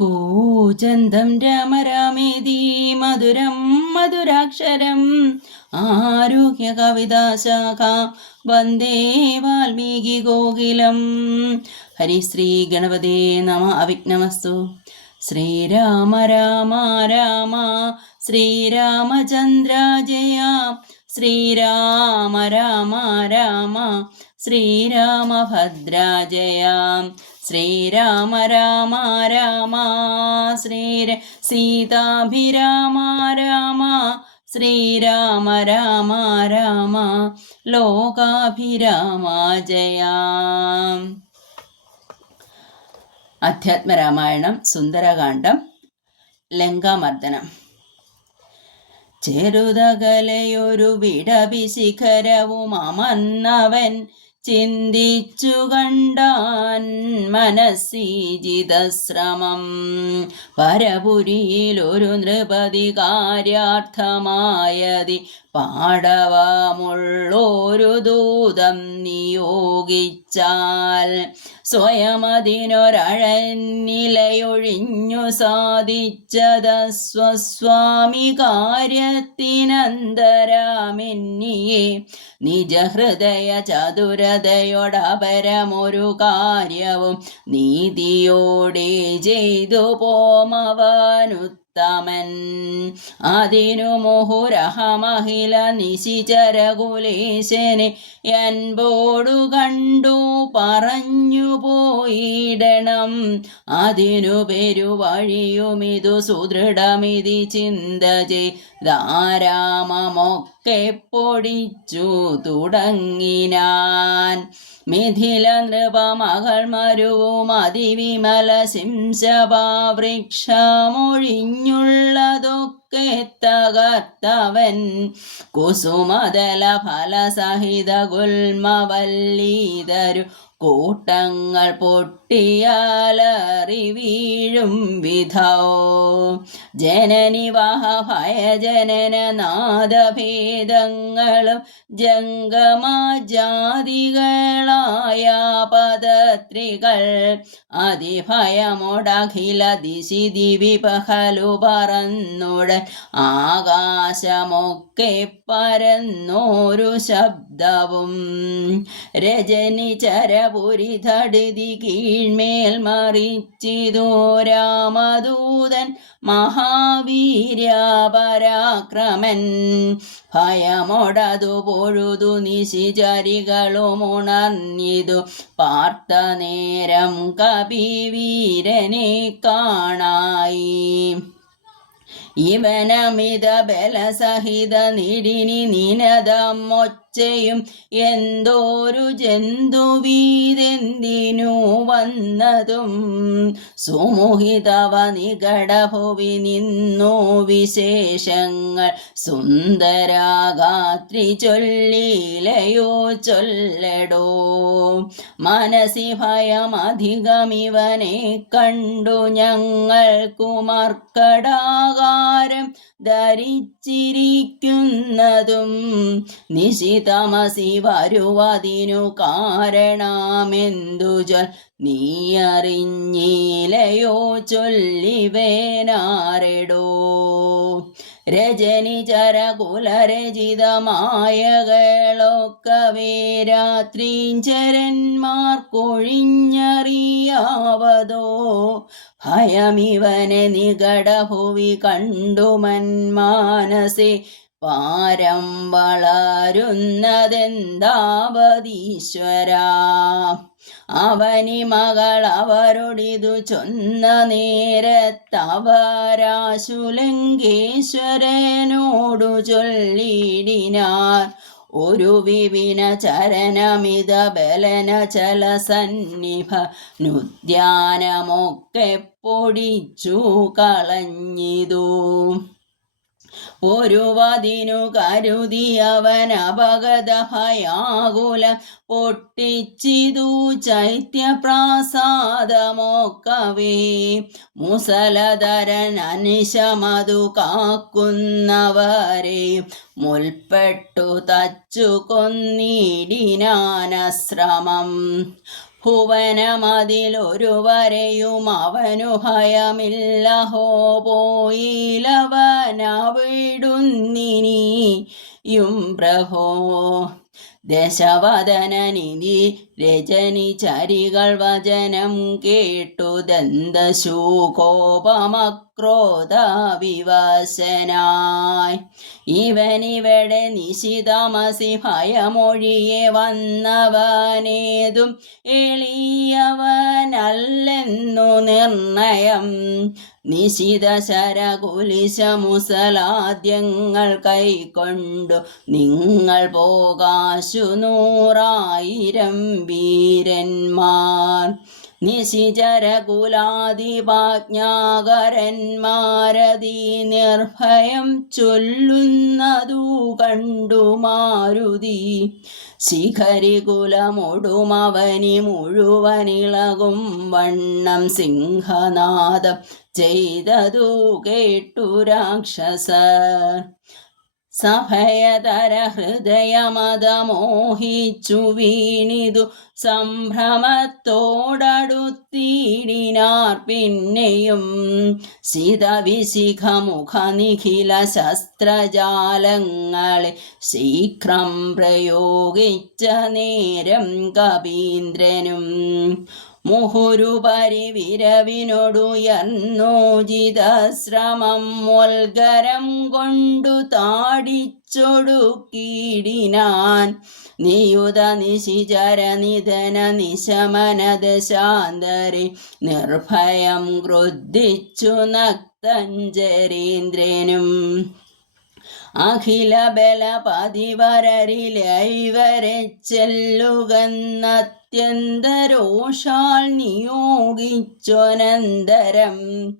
കൂചന്തം രാമ രാമേതി മധുരം മധുരാക്ഷരം ആരോഗ്യ കവിതാശാഖ വന്ദേ വാൽമീകി ഗോകുലം. ഹരിശ്രീ ഗണപതേ നമ അവിഘ്നമസ്തു. ശ്രീരാമ രാമ രാമ ശ്രീരാമചന്ദ്ര ജയ ശ്രീരാമ രാമ രാമ ശ്രീരാമഭദ്ര ജയ. ശ്രീരാമ രാമ രാമ ശ്രീര സീതാഭിരാമ രാമ ശ്രീരാമ രാമ രാമ ലോകാഭിരാമ ജയ. അധ്യാത്മരാമായണം സുന്ദരകാന്ഡം ലങ്കാമർദ്ദനം. ചെറുതകലയൊരു വിടവിശിഖരവും അമന്നവൻ ചിന്തിച്ചു കണ്ടാൻ മനസ്സിജിതശ്രമം പരപുരിയിലൊരു നൃപതി കാര്യാർത്ഥമായതി. പാടവമുള്ളൊരു ദൂതം നിയോഗിച്ചാൽ സ്വയമതിനൊരഴനിലയൊഴിഞ്ഞു സാധിച്ചത് സ്വസ്വാമി കാര്യത്തിനന്തരാമിന്നിയെ നിജഹൃദയ ചതുരതയോടപരമൊരു കാര്യവും നീതിയോടെ ചെയ്തു പോമവനുത്തമൻ അതിനു മുഹുരഹമഹില നിശിചരകുലേശനെ എൻപോടു കണ്ടു പറഞ്ഞു പോയിടണം. അതിനു പെരുവഴിയുമിതു സുദൃഢമിതി ചിന്ത ചെയ്താരാമമൊക്കെ പൊടിച്ചു തുടങ്ങിനാൻ. മിഥില നൃപമകൾ മരുവും അതിവിമല ശിംശപാവൃക്ഷമൊഴിഞ്ഞുള്ളതൊക്കെ തകർത്തവൻ. കുസുമതല ഫലസഹിത ഗുൽമവല്ലീതരു കൂട്ടങ്ങൾ പൊട്ടിയാലറി വീഴും വിധോ ജനനി വഹ ഭയജനന നാദഭേദങ്ങളും ജംഗമജാതികളായ പദത്രികൾ. അതിഭയമൊടഖില ദിശി ദിവിപഹലു പറന്നുടൻ ആകാശമൊക്കെ പരന്നോരു ശബ്ദവും. രജനി ചരപുരി തടുതി കീഴ്മേൽ മറിച്ചിതോ. രാമദൂതൻ മഹാവീര്യപരാക്രമൻ. ഭയമൊടതു പൊഴുതു നിശിചരികളും ഉണർന്നിതു പാർത്ത നേരം കപിവീരനെ കാണായി. ഇവനമിത ബലസഹിത നിടിനി നിനദം ഒച്ചയും എന്തോരു ജന്തുവീതെന്തിനു വന്നതും സുമുഹിതവ നികടഭുവി നിന്നു വിശേഷങ്ങൾ സുന്ദരാഗാത്രി ചൊല്ലിലയോ ചൊല്ലടോ. മനസി ഭയമധികമിവനെ കണ്ടു ഞങ്ങൾക്കു മർക്കടാകാരം ധരിച്ചിരിക്കുന്നതും നിശിതമസി വരുവതിനു കാരണമെന്തു ചൊൽ? നീ അറിഞ്ഞീലയോ ചൊല്ലിവേനാരടോ? രജനി ചരകുലരചിതമായകളൊക്കവേ രാത്രീഞ്ചരന്മാർക്കൊഴിഞ്ഞറിയാവതോ ഭയമിവനെ നികടഭുവി കണ്ടുമന്മാനസെ പാരം വളരുന്നതെന്താവതീശ്വര? അവനി മകൾ അവരുടിതു ചൊന്ന നേരത്തവരാശുലങ്കേശ്വരനോടു ചൊല്ലിടിനാർ ഒരു വിപിന ചരണമിത ബലന ചല സന്നിഭ നുദ്യാനമൊക്കെ പൊടിച്ചു കളഞ്ഞിതു. ഒരുവതിനു കരുതി അവൻ അപകത ഭയാകുലം പൊട്ടിച്ചിതു ചൈത്യപ്രാസാദമൊക്കവേ. മുസലധരൻ അനിശമതു കാക്കുന്നവരെ മുൽപ്പെട്ടു തച്ചു കൊന്നിടിനാനശ്രമം ഭുവനമതിലൊരുവരെയും അവനു ഭയമില്ലഹോ പോയിലവനവിടുന്നിനിയും പ്രഭോ ദശവദനനിധി രജനി ചരികൾ വചനം കേട്ടു ദന്തശൂകോപമക്രോധ വിവശനായി ഇവനിവിടെ നിശിതമസി ഭയമൊഴിയെ വന്നവനേതും എളിയവനല്ലെന്നു നിർണയം നിശിത ശരകുലിശമുസലാദ്യങ്ങൾ കൈക്കൊണ്ടു നിങ്ങൾ പോകാശു നൂറായിരം വീരന്മാർ. നിശിചരകുലാദിപാജ്ഞാകരന്മാരതി നിർഭയം ചൊല്ലുന്നതു കണ്ടു മാരുതി ശിഖരികുലമൊടുമവനി മുഴുവനിളകും വണ്ണം സിംഹനാദം ചെയ്തതു കേട്ടു രാക്ഷസർ. സഭയതര ഹൃദയമതമോഹിച്ചു വീണിതു. സംഭ്രമത്തോടടുത്തിടിനാർ പിന്നെയും സിതവിശിഖമുഖനിഖില ശസ്ത്രജാലങ്ങളെ ശീഘ്രം പ്രയോഗിച്ച നേരം കവീന്ദ്രനും മുഹുരുപരി വിരവിനോടുയർന്നോജിതശ്രമം മുൽകരം കൊണ്ടു താടിച്ചൊടുക്കിടിനാൻ നിയുത നിശിചര നിധന നിശമനത ശാന്തരി നിർഭയം ക്രുദ്ധിച്ചു നക്തഞ്ചരീന്ദ്രനും അഖില ബല പതിവരരിലൈവരെ ചെല്ലുകന്നത്യന്തരോഷാൽ നിയോഗിച്ചൊനന്തരം.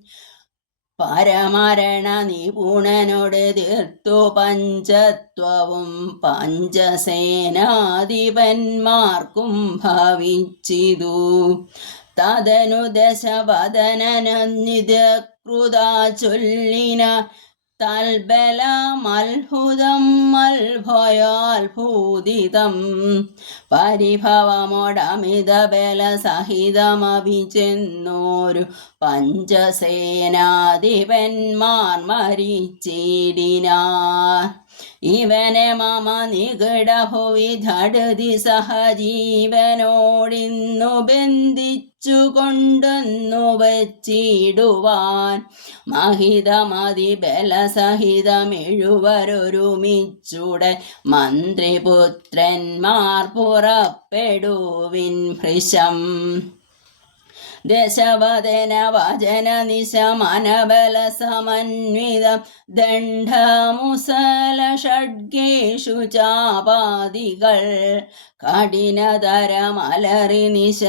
പരമരണ നിപുണനോട് തീർത്തു പഞ്ചത്വവും പഞ്ചസേനാധിപന്മാർക്കും ഭവിച്ചിതു. തദനു ദശവദനനിത് കൃതാ ചൊല്ലിന തൽബലമത്ഭുതം മൽഭയാത്ഭൂതിതം പരിഭവമോടമിത ബല സഹിതമഭിചെന്നോരു പഞ്ചസേനാധിപന്മാർ മരിച്ചിടിനാർ. ഇവനെ മമ ധടതി സഹജീവനോടിന്നു ബന്ധിച്ചു കൊണ്ടൊന്നു വച്ചിടുവാൻ. മഹിതമതി ബലസഹിതമെഴുവരൊരുമിച്ചുടെ മന്ത്രിപുത്രന്മാർ പുറപ്പെടുവിൻ ഭൃശം. ദശവദന വചന നിശമനബല സമന്വിതം ദണ്ഡമുസല ഷഡ്ഗേഷു ചാപാദികൾ കഠിനതരമലറി നിശ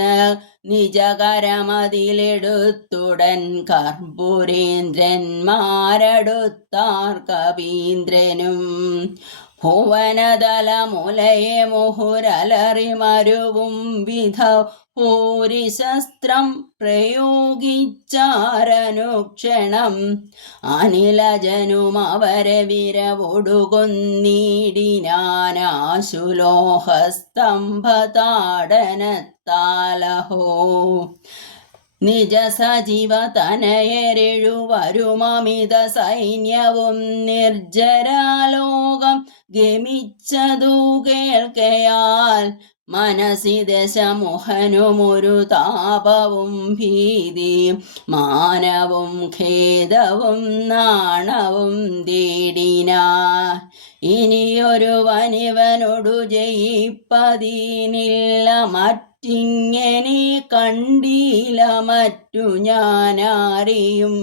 നിജകരമതിലെടുത്തുടൻ കർപ്പുരേന്ദ്രന്മാരടുത്താർ കവീന്ദ്രനും ഭുവനതലമുലയെ മുഹുരലറി മരുവും വിധ പൂരിശസ്ത്രം പ്രയോഗിച്ചാരനുക്ഷണം അനിലജനും അവരെ വിരവൊടുകൊന്നിടിനാനാശുലോഹസ്തംഭതാടനത്താലഹോ. നിജ സജീവ തനയരെഴുവരുമമിത സൈന്യവും നിർജരാലോകം ഗമിച്ചതു കേൾക്കയാൽ മനസി ദശമുഹനുമൊരു താപവും ഭീതിയും മാനവും ഖേദവും നാണവും തേടിന ഇനിയൊരു വനിവനൊടു ജയിപ്പതിനില്ല ജയിപ്പതീനില്ല മറ്റിങ്ങനെ കണ്ടീല മറ്റു ഞാനറിയും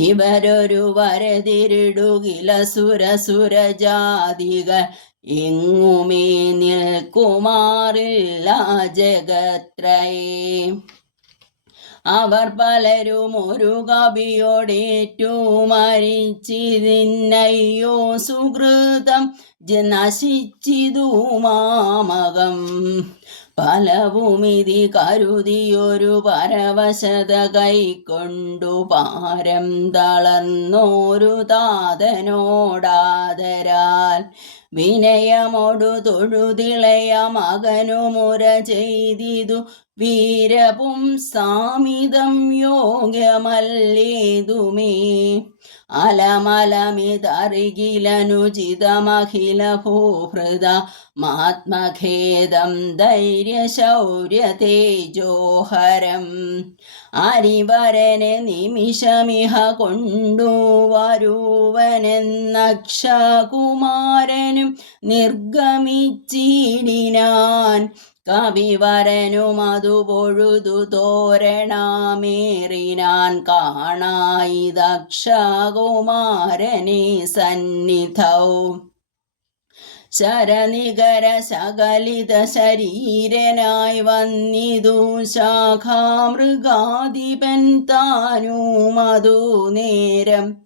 ഇവരൊരു വരതിരിടുകില സുരസുരജാതികൾ എങ്ങുമേ നിൽക്കുമാറില്ല ജഗത്രയേ അവർ പലരും ഒരു കവിയോടേറ്റു മരിച്ചിതിന്നയ്യോ സുഹൃതം. നശിച്ചിതു മാമകം ഫലവുമിതി കരുതിയൊരു പരവശത കൈക്കൊണ്ടു പാരം തളർന്നോരു താതനോടാതരാൽ വിനയമൊടു തൊഴുതിളയ മകനുമുര ചെയ്തിതു വീരപും സാമിതം യോഗ്യമല്ലേതുമേ അലമലമിതറികിലനുചിതമഖില ഭൂഹൃത മാത്മഖേദം ധൈര്യശൗര്യതേജോഹരം. അരിവരനെ നിമിഷമിഹ കൊണ്ടുവരുവനെന്നക്ഷകുമാരനും നിർഗമിച്ചിടിനാൻ. കവിവരനും അതു പൊഴുതു തോരണമേറിനാൻ കാണായി ദക്ഷകുമാരനെ സന്നിധൗ. ശരനികര ശകലിത ശരീരനായി വന്നിതു ശാഖാമൃഗാധിപൻ താനുമതു നേരം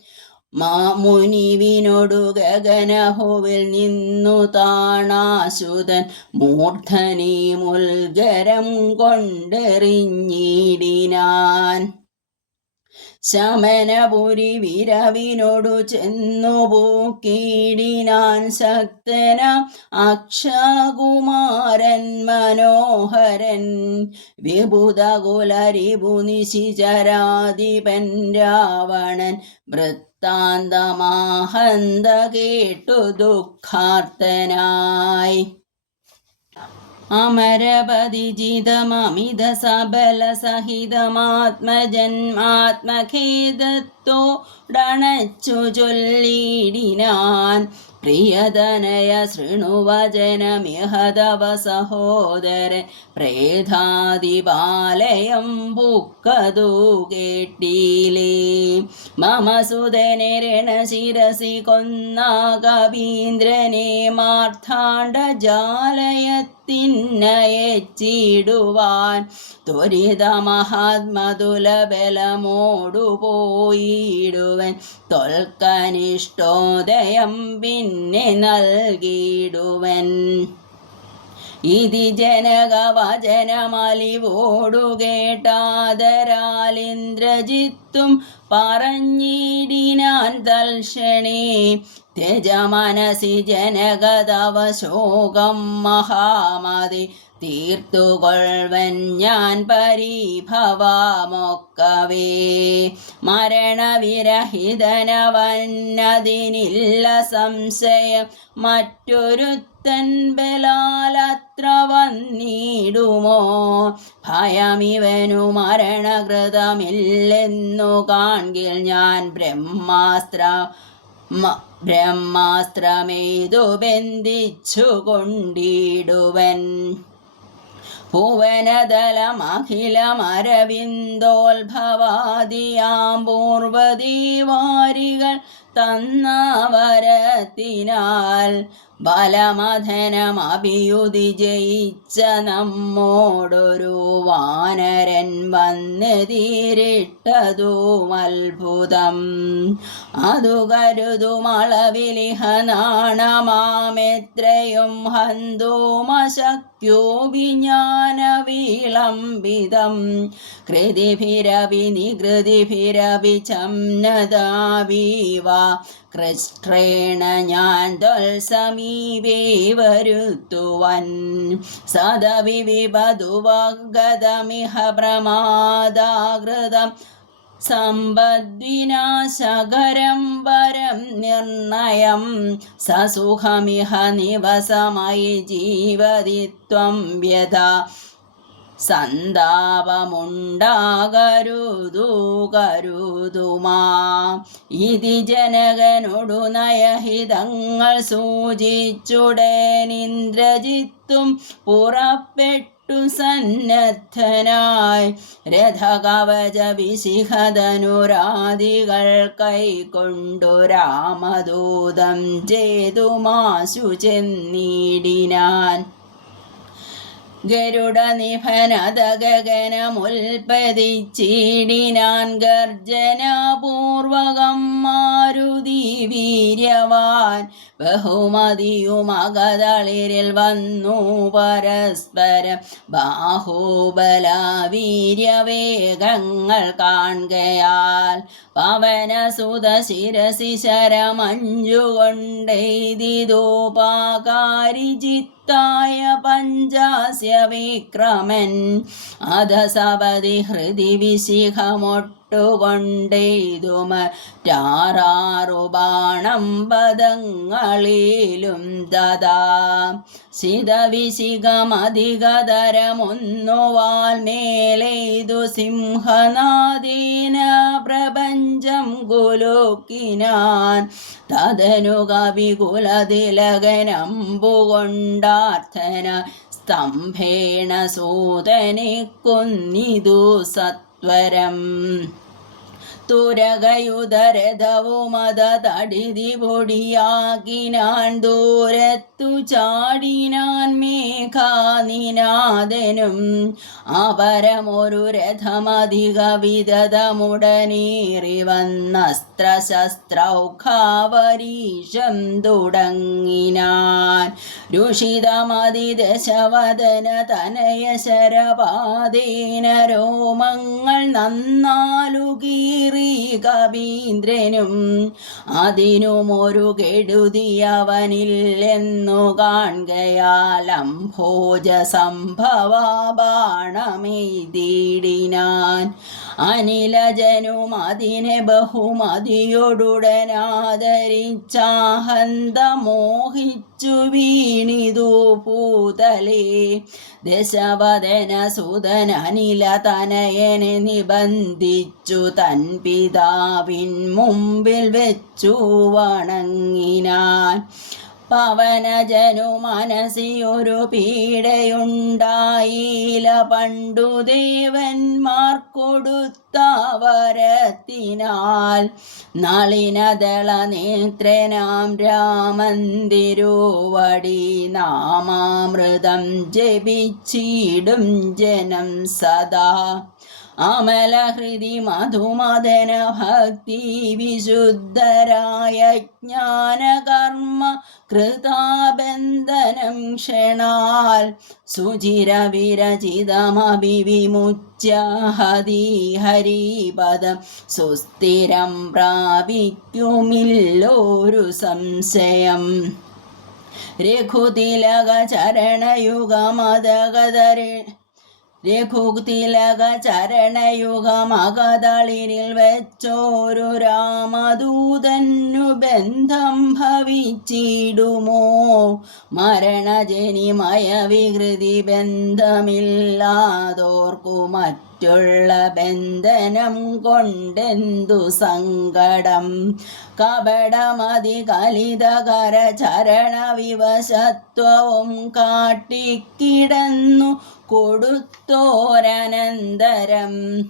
മാമുനിവിനൊടു ഗഗനഹോവിൽ നിന്നു താണാശുതൻ മൂർധനി മുൽഗരം കൊണ്ടെറിഞ്ഞിടിനാൻ. ശമനപുരി വിരവിനോടു ചെന്നു പൂക്കിടിനാൻ ശക്തന അക്ഷകുമാരൻ മനോഹരൻ വിഭുതകുലരിപുനിശിചരാധിപൻ രാവണൻ രാവണൻ വൃത്താന്തമാഹന്ത കേട്ടു ദുഃഖാർത്തനായി. അമരപതിജിതമമിത സബല സഹിതമാത്മജന്മാത്മഖേദത്തോടണച്ചു ചൊല്ലിടിനാൻ. പ്രിയതനയ ശൃണുവചനമിഹതവ സഹോദരൻ പ്രേധാതിപാലയം പൂക്കതു കേട്ടീലേ. മമ സുതനെ ശിരസി കൊന്ന കവീന്ദ്രനെ മാർത്ഥാണ്ഡ ജാലയത്തിന്നയച്ചിടുവാൻ ത്വരിത മഹാത്മതുല ബലമോടുപോയിടുവൻ തൊൽക്കനിഷ്ടോദയം പിന്നെ നൽകിയിടുവൻ. ഇതി ജനകവചനമലിവോടു കേട്ടാദരാലിന്ദ്രജിത്തും പറഞ്ഞിടിനാൻ തൽക്ഷണേ ത്യജമനസി ജനകതവ ശോകം മഹാമതി. തീർത്തുകൊൾവൻ ഞാൻ പരീഭവാമൊക്കവേ. മരണവിരഹിതനവന്നതിനില്ല സംശയം. മറ്റൊരുത്തൻ ബലാലത്ര വന്നിടുമോ? ഭയമിവനു മരണകൃതമില്ലെന്നു കാൺകിൽ ഞാൻ ബ്രഹ്മാസ്ത്ര ബ്രഹ്മാസ്ത്രമേതു ബന്ധിച്ചു കൊണ്ടിടുവൻ ഭുവനതലമഖിലമരവിന്ദോത്ഭവാദിയാം പൂർവദീവാരികൾ തന്നവരത്തിനാൽ ബലമഥനമഭിയുതി ജയിച്ച നമ്മോടൊരു വാനരൻ വന്ന് തീരിട്ടതും അത്ഭുതം. അതു കരുതുമളവിലിഹ നാണമാമെത്രയും ഹന്തോമശക്യോ വിജ്ഞാനവിളംബിതം കൃതിഭിരവി നികൃതിഭിരവി ചംനദാവീവ കൃഷ്ട്രേണ ഞാൻ തൊൽസമീപേ വരുത്തുവൻ. സദവിവിപതുവഗതമിഹ പ്രമാദാകൃതം. സമ്പദ്വിനാശകരം വരം നിർണയം. സസുഖമിഹ നിവസമയി ജീവതിത്വം വ്യഥ. സന്താപമുണ്ടാകരുതു കരുതുമാ. ഇതി ജനകനൊടു നയഹിതങ്ങൾ സൂചിച്ചുടേനിന്ദ്രജിത്തും പുറപ്പെട്ടു സന്നദ്ധനായി. രഥകവച വിശിഹതനുരാദികൾ കൈക്കൊണ്ടു രാമദൂതം ചേതുമാശു ചെന്നിടിനാൻ ഗരുഡനിഭനത ഗഗനമുൽപ്പതിച്ചിടിനാൻ ഗർജനപൂർവകം മാരുതി വീര്യവാൻ ബഹുമതിയുമകതളിരിൽ വന്നു പരസ്പരം ബാഹുബല വീര്യവേഗങ്ങൾ കാണുകയാൽ. പവനസുത ശിരസി ശരമഞ്ചുകൊണ്ടെയ്തിതോപാകാരിജിത്തായ പഞ്ചാസ്യ വിക്രമൻ അധസപതി ഹൃദി വിശിഖമൊട്ടുകൊണ്ടെയ്തുമ മറ്റാറാറു ബാണം പദങ്ങളിലും ദദാ. ശിതവിശിഖമധികതരമൊന്നു വാൽമേലെയ്തു സിംഹനാദീന പ്രപഞ്ചം കുലുക്കിനാൻ തദനു കവികുലതിലകനമ്പുകൊണ്ടാർത്ഥന സ്തംഭേണ സൂതനെ കൊന്നിതു സത്വരം. തുരകയുധരഥവുമത തടിതി പൊടിയാകിനാൻ ദൂരത്തു ചാടിനാൻ മേഘാനിനാഥനും അപരമൊരു രഥമധിക വിദതമുടനേറി വന്നസ്ത്രശസ്ത്രൗഖാവരീശം തുടങ്ങിനാൻ. രുഷിതമതിദശവദന തനയ ശരപാതേന രോമങ്ങൾ നന്നാലു കീറി കവീന്ദ്രനും ഒരു കെടുതിയവനില്ലെന്നു കാണുകയാലംഭോജ സംഭവ ബാണമെയ്തിടിനാൻ അനിലജനും അതിനെ ബഹുമതിയോടുടനാദരിച്ചാഹന്ത മോഹിച്ചു വീണിതു പൂതലേ. ദശവദന സുതൻ അനില തനയനെ നിബന്ധിച്ചു തൻ പിതാവിൻ മുമ്പിൽ വെച്ചു വണങ്ങിനാൻ. പവനജനു മനസിയൊരു പീഡയുണ്ടായില. പണ്ടു ദേവന്മാർ കൊടുത്ത വരത്തിനാൽ നളിനദള നേത്രനാം രാമന്തിരുവടി നാമാമൃതം ജപിച്ചിടും ജനം സദാ. അമലഹൃതി മധുമദന ഭക്തി വിശുദ്ധരായ ജ്ഞാനകർമ്മ കൃതാബന്ധനം ക്ഷണാൽ സുചിരവിരചിതമഭിവിമുച്യ ഹതി ഹരിപദം സുസ്ഥിരം പ്രാപിക്കുമില്ലോരു സംശയം. രഘുതിലക ചരണയുഗമതകതരി രഘുതിലക ചരണയുഗമകതളിരിൽ വെച്ചോരു രാമദൂതന്നു ബന്ധം ഭവിച്ചിടുമോ? മരണജനിമയ വികൃതി ബന്ധമില്ലാതോർക്കു മറ്റുള്ള ബന്ധനം കൊണ്ടെന്തു സങ്കടം? കപടമതി കലിതകര ചരണവിവശത്വവും കാട്ടിക്കിടന്നു കൊടുത്തോരനന്തരം.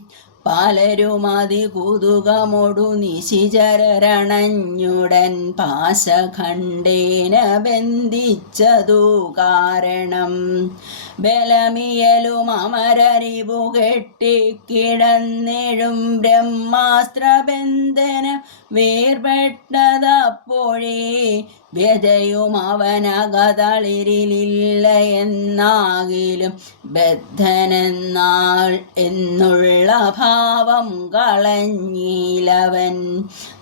പലരുമതി കുതുകമൊടു നിശിചരണഞ്ഞുടൻ പാശഖണ്ഡേന ബന്ധിച്ചതു കാരണം. ബലമിയലും അമരരിവു കെട്ടിക്കിടന്നെഴും ബ്രഹ്മാസ്ത്രബന്ധന വേർപെട്ടതപ്പോഴേ വ്യതയും അവനകതളിരിലില്ല എന്നാകിലും ബദ്ധനെന്നാൾ എന്നുള്ള ഭാവം കളഞ്ഞിലവൻ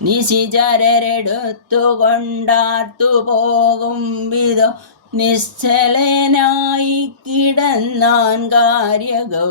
നിശിചരരെടുത്തുകൊണ്ടാർത്തു പോകും വിധം നിശ്ചലനായി കിടന്നാൻ കാര്യഗൗരവാൽ.